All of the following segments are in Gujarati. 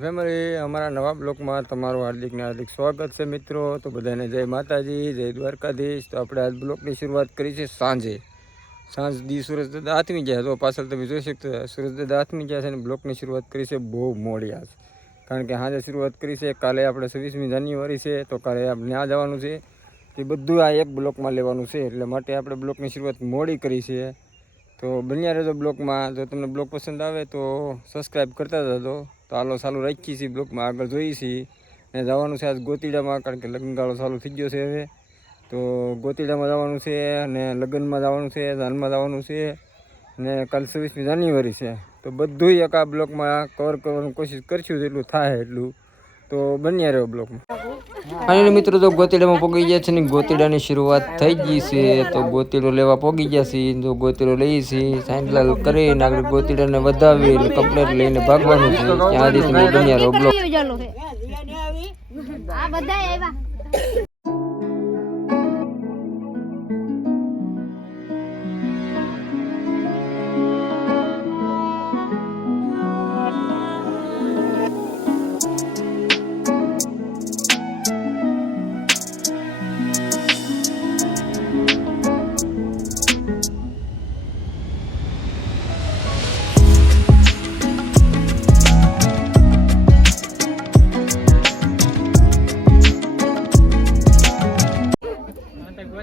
ફેમિલી અમારા નવા બ્લોકમાં તમારું હાર્દિકને હાર્દિક સ્વાગત છે મિત્રો. તો બધાને જય માતાજી, જય દ્વારકાધીશ. તો આપણે આજ બ્લોકની શરૂઆત કરી છે સાંજે. સાંજ દી દાદા આથમી ગયા તો પાછળ તમે જોઈ શકતો દાદા આથમી ગયા છે અને બ્લોકની શરૂઆત કરી છે બહુ મોડી આજ કારણ કે સાંજે શરૂઆત કરી છે. કાલે આપણે છવ્વીસમી જાન્યુઆરી છે. તો કાલે આપણે ત્યાં જવાનું છે. તે બધું આ એક બ્લોકમાં લેવાનું છે. એટલે માટે આપણે બ્લોકની શરૂઆત મોડી કરી છે. તો બન્યા રહેજો બ્લોકમાં. જો તમને બ્લોગ પસંદ આવે તો સબસ્ક્રાઈબ કરતા જજો. તો હાલો ચાલુ રાખીએ છીએ બ્લોકમાં આગળ જોઈએ છીએ. ને જવાનું છે આજ ગોતીડામાં, કારણ કે લગ્નગાળો ચાલુ થઈ ગયો છે હવે. તો ગોતીડામાં જવાનું છે અને લગ્નમાં જવાનું છે ધાનમાં જવાનું છે. ને કાલ છવ્વીસમી જાન્યુઆરી છે. તો બધું એક આ બ્લોકમાં કવર કરવાની કોશિશ કરશું જેટલું થાય એટલું. તો બન્યા રહ્યો બ્લોકમાં. અને મિત્રો તો ગોતીડામાં પોગી ગયા છે ને ગોતીડાની શરૂઆત થઈ ગઈ છે, તો ગોતીડો લેવા પોગી ગયા છે, તો ગોતીડો લઈએ છીએ સાંજલાલ કરીને આગળ ગોતીડાને વધાવી એટલે કમ્પ્લેટ લઈને ભાગવાનું છે, ત્યાં સુધી તમે બન્યા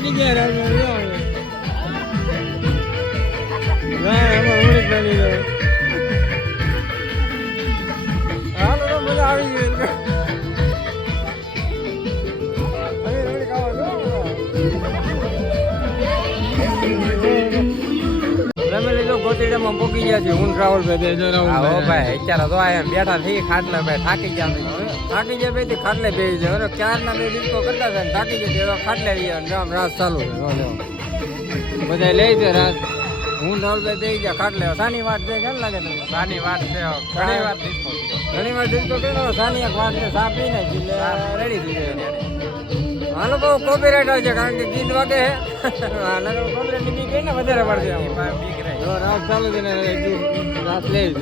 લાગી ગયા હાલો તો મજા આવી ગઈ ગોતીડામાં પોકી ગયા છે હું ટ્રાવેલ ભાઈ અત્યારે તો આયા બેઠા થઈ ખાટલા ભાઈ થાકી ગયા થાકી જાય ભાઈ ખાટલે બેસી જાય. હવે ક્યારના બે ડિસ્કો કરતા હતા ને થાકી જાય એવા ખાટલે લઈ આમ રાસ ચાલુ બધા લઈ જાય રાત હું રાહુલ ભાઈ બેસી જાય ખાટલે. સાની વાત છે કેમ લાગે તમને? સાની વાત છે ઘણી વાર ડિસ્કો ઘણી વાર ડિસ્કો કર્યો સાની એક વાત છે સા પી નાખી રેડી થઈ જાય. હાલો બહુ કોપીરાઇટ હોય છે કારણ કે ગીત વાગે છે. હા નકર કોપીરાઇટની બીક ને વધારે પડશે. જો રાત ચાલુ છે ને રાસ લઈ લે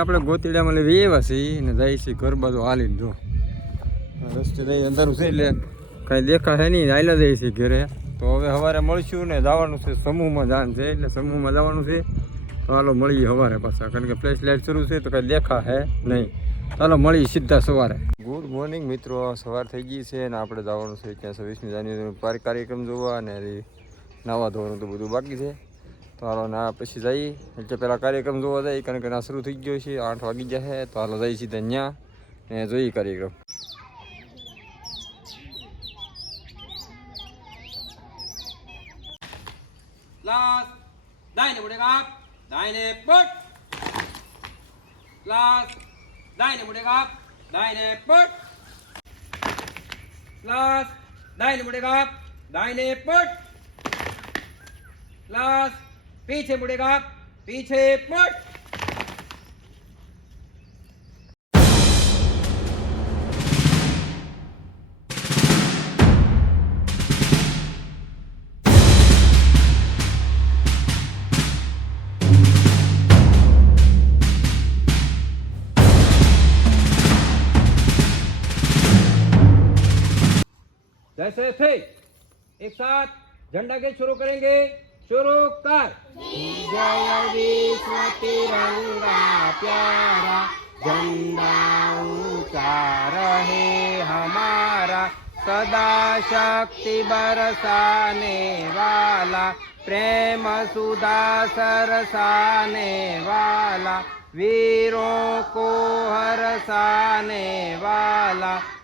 આપણે ગોતીડામાં લેવી એવા છીએ ને જાય છે ઘર બાજુ હાલીને જો. રસ્તે જઈ અંધારું છે એટલે કાંઈ દેખાશે નહીં, હાલ્યા જાય છે ઘરે. તો હવે સવારે મળશું ને જવાનું છે સમૂહમાં જાન છે એટલે સમૂહમાં જવાનું છે. હાલો મળીએ સવારે પાછા. કારણ કે ફ્લેશ લાઇટ શરૂ છે તો કાંઈ દેખાશે નહીં. ચાલો મળીએ સીધા સવારે. ગુડ મોર્નિંગ મિત્રો સવાર થઈ ગઈ છે અને આપણે જવાનું છે ત્યાં છવ્વીસમી જાન્યુઆરી કાર્યક્રમ જોવા અને નાવા ધોવાનું તો બધું બાકી છે. તો હાલો ના પછી જઈ એટલે પહેલાં કાર્યક્રમ જોવા જાય કારણ કે ના શરૂ થઈ ગયો છે આઠ વાગી જશે. તો હાલો જઈ સીધા ત્યાં ને જોઈ કાર્યક્રમ. Class, દાઈને મુડેગા દાઈને પટ. Class, દાઈને મુડેગા દાઈને પટ. Class, દાઈને મુડેગા દાઈને પટ. લાસ્ટ पीछे मुड़ेगा पीछे पुट जैसे थे एक साथ झंडा के शुरू करेंगे शुरू कर जय विश्व तिरंगा प्यारा झंडा ऊंचा रहे हमारा सदा शक्ति बरसाने वाला प्रेम सुधा सरसाने वाला वीरों को हरसाने वाला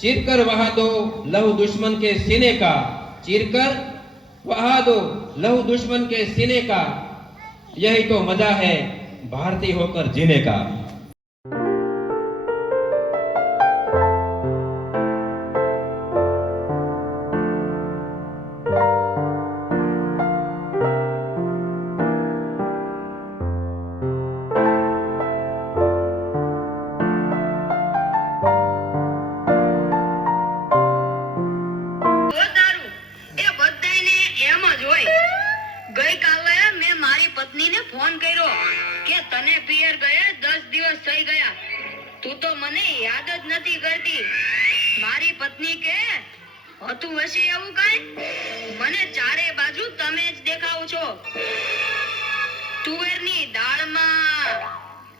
चिर कर वहा दो लहु दुश्मन के सीने का। चिरकर, वहा दो लहु दुश्मन के सीने का। यही तो मज़ा है, भारतीय होकर जीने का। નથી કરતી મારી પત્ની કે, હતું હશે એવું કઈ? મને ચારે બાજુ તમે જ દેખાવ છો. તુવેરની દાળમાં,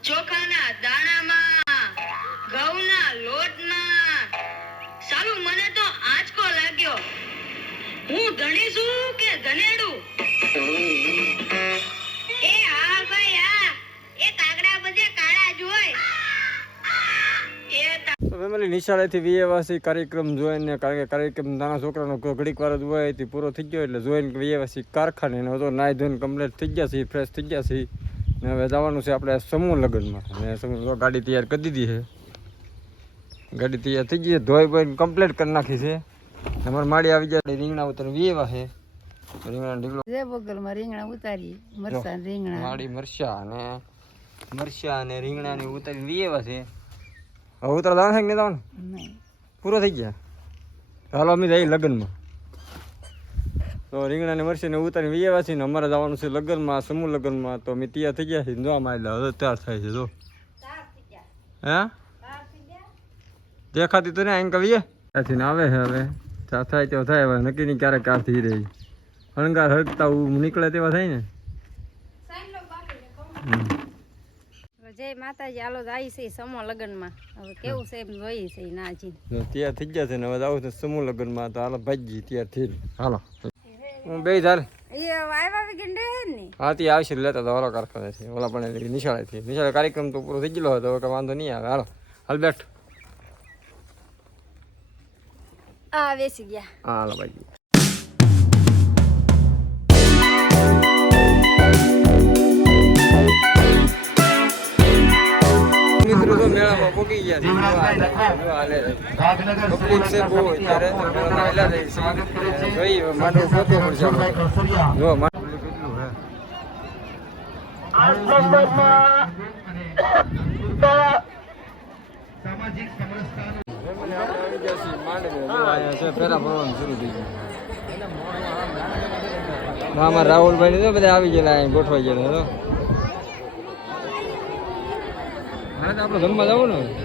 ચોખાના દાણામાં, ઘઉંના લોટમાં. સાલું મને તો આંચકો લાગ્યો. હું ધણી છું કે ધનેડું? ફેમિલી નિશાળેથી વીએવાસી કાર્યક્રમ જોઈને કારણ કે કાર્યક્રમ નાના છોકરાનો ઘડીક વાર જ હોય તે પૂરો થઈ ગયો એટલે જોઈને વીએવાસી કારખાને. ને તો નાહી ધોઈને કમ્પ્લીટ થઈ ગયા છે ફ્રેશ થઈ ગયા છે ને હવે જવાનું છે આપણે સમૂહ લગ્નમાં. ને સમૂહ ગાડી તૈયાર કરી દીધી છે. ગાડી તૈયાર થઈ ગઈ છે ધોઈ બોઈને કમ્પ્લીટ કરી નાખી છે. અમારે માડી આવી જાય રીંગણા ઉતર વીએવા છે. રીંગણા ઢીકલો રીંગણા ઉતારી મરસા રીંગણા. માડી મરસા અને મરસા અને રીંગણા ને ઉતારી વીએવા છે. હવે ઉતર જવાનું છે કે નહીં જવાનું પૂરો થઈ ગયા? હાલો અમે જઈએ લગ્નમાં. તો રીંગણા ને મરસી ને ઉતારીને વિયેવા છીએ ને અમારે જવાનું છે લગ્નમાં સમૂહ લગ્નમાં. તો અમે તૈયાર થઈ ગયા છીએ. જોવા એટલે હવે તૈયાર થાય છે જો. હે? દેખાતી તો ને અહીં કવીએ ત્યાંથી ને આવે છે હવે. ચા થાય તેવા થાય હવે નક્કી નહીં ક્યારેક કાર થઈ રહી. હણગાર હરકતા નીકળે તેવા થાય ને. હમ. જય માતાજી. હાલો જાય છે સમૂહ લગ્નમાં. હવે કેવું છે એમ જોઈએ છે ના તૈયાર થઈ ગયા છે ને હવે જાવું છે સમૂહ લગ્નમાં તો હાલો ભાજી તૈયાર થઈ હાલો. હું. બે ચાલ એ આવ્યા ગંડે હે ને? હા તે આવશે લેતા તો ઓલા કારખાને છે ઓલા પણ નિશાળેથી નિશાળે કાર્યક્રમ તો પૂરો થઈ ગયેલો હતો હવે વાંધો નહીં આવે. હાલો. હાલ બેઠ. આ બેસી ગયા. હાલો ભાઈ પબ્લિક છે બહુ તો બધા આવી ગયેલા ગોઠવાઈ ગયેલા તો આપણે જમવા જવું ને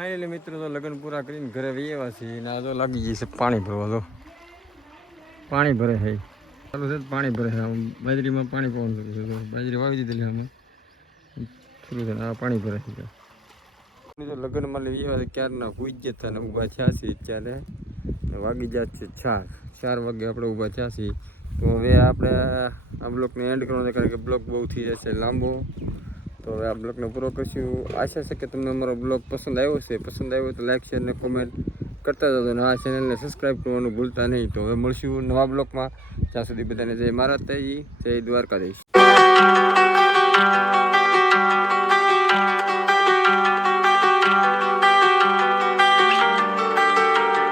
ફાઇનલી મિત્રો તો લગ્ન પૂરા કરીને ઘરે વહી છીએ અને આ તો લાગી ગઈ છે પાણી ભરવા તો પાણી ભરે છે ચાલુ છે પાણી ભરે છે બાજરીમાં પાણી પવન શરૂ છે બાજરી વાવી દીધેલી અમે. શરૂ છે આ પાણી ભરે છે. તો લગ્નમાં લઈ આવ્યા ક્યારના પૂજ જતા ને ઊભા થયા છીએ ત્યારે વાગી જાય છે ચાર. ચાર વાગે આપણે ઊભા થયા છીએ. તો હવે આપણે આ બ્લોકને એન્ડ કરવાનો છે કારણ કે બ્લોક બહુ થઈ જશે લાંબો. તો હવે આ બ્લોગને પૂરો કરશું. આશા છે કે તમને અમારો બ્લોગ પસંદ આવ્યો છે પસંદ આવ્યો તો લાઇક શેર અને કોમેન્ટ કરતા જતો અને આ ચેનલને સબસ્ક્રાઈબ કરવાનું ભૂલતા નહીં. તો હવે મળશું નવા બ્લોગમાં. જ્યાં સુધી બધાને જય મહારાજ જય દ્વારકાધીશ.